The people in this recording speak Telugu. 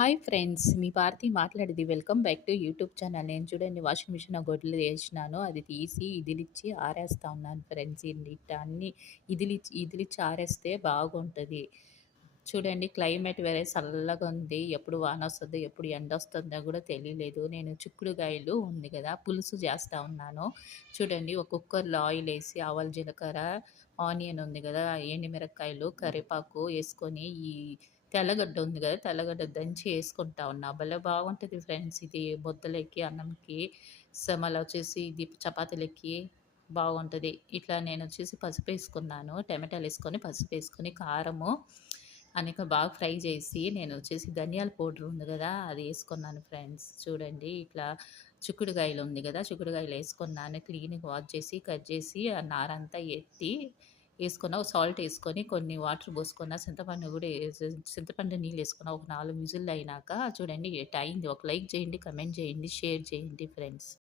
Hi friends. మీ భారతి మాట్లాడేది. Welcome back to YouTube channel. నేను చూడండి వాషింగ్ మిషన్ ఆ గొడ్లు ఏసినాను. అది తీసి ఇదిలిచ్చి ఆరేస్తా ఉన్నాను ఫ్రెండ్స్. ఇట్ట అన్నీ ఇదిలిచ్చి ఆరేస్తే బాగుంటది. చూడండి క్లైమేట్ వేరే చల్లగా ఉంది. ఎప్పుడు వానొస్తదో, ఎప్పుడు ఎండొస్తుందో గూడా తెలియలేదు. నేను చిక్కుడుగాయలు ఉంది గదా! పులుసు చేస్తా ఉన్నాను. చూడండి ఒక కుక్కర్‌లో ఆయిలేసి ఆవాలు, జీలకర్ర, ఆనియన్ ఉంది గదా! ఎండుమిరపకాయలు, కరివేపాకు యేసుకొని ఈ తెల్లగడ్డ ఉంది గదా! తెల్లగడ్డ దంచి యేసుకుంటా ఉన్నా. భలే బాగుంటది ఫ్రెండ్స్ ఇది ముద్దలకి, అన్నంకి, మళ్ళొచ్చేసి ఇది చపాతీలకి బాగుంటది. ఇట్లా నేనొచ్చేసి పసుపేసుకున్నాను. టమాటాలేసుకొని, పసుపేసుకొని, కారము అనేక బాగా ఫ్రై చేసి నేనొచ్చేసి ధనియాల పౌడర్ ఉంది గదా! అది యేసుకున్నాను ఫ్రెండ్స్. చూడండి ఇట్లా చిక్కుడుగాయలు ఉంది గదా! చిక్కుడుగాయలేసుకున్నాను. క్లీన్‌గా వాష్ చేసి, కట్ చేసి ఆ నారంతా ఎత్తి ఏసుకున్న, సాల్ట్ ఏసుకొని, కొన్ని వాటర్ పోసుకున్న, చింతపండు గూడా చింతపండు నీళ్ళేసుకున్న. ఒక 4 విజిల్లు అయినాక చూడండి ఎట్టయింది. ఒక లైక్ చేయండి, కమెంట్ చేయండి, షేర్ చేయండి ఫ్రెండ్స్.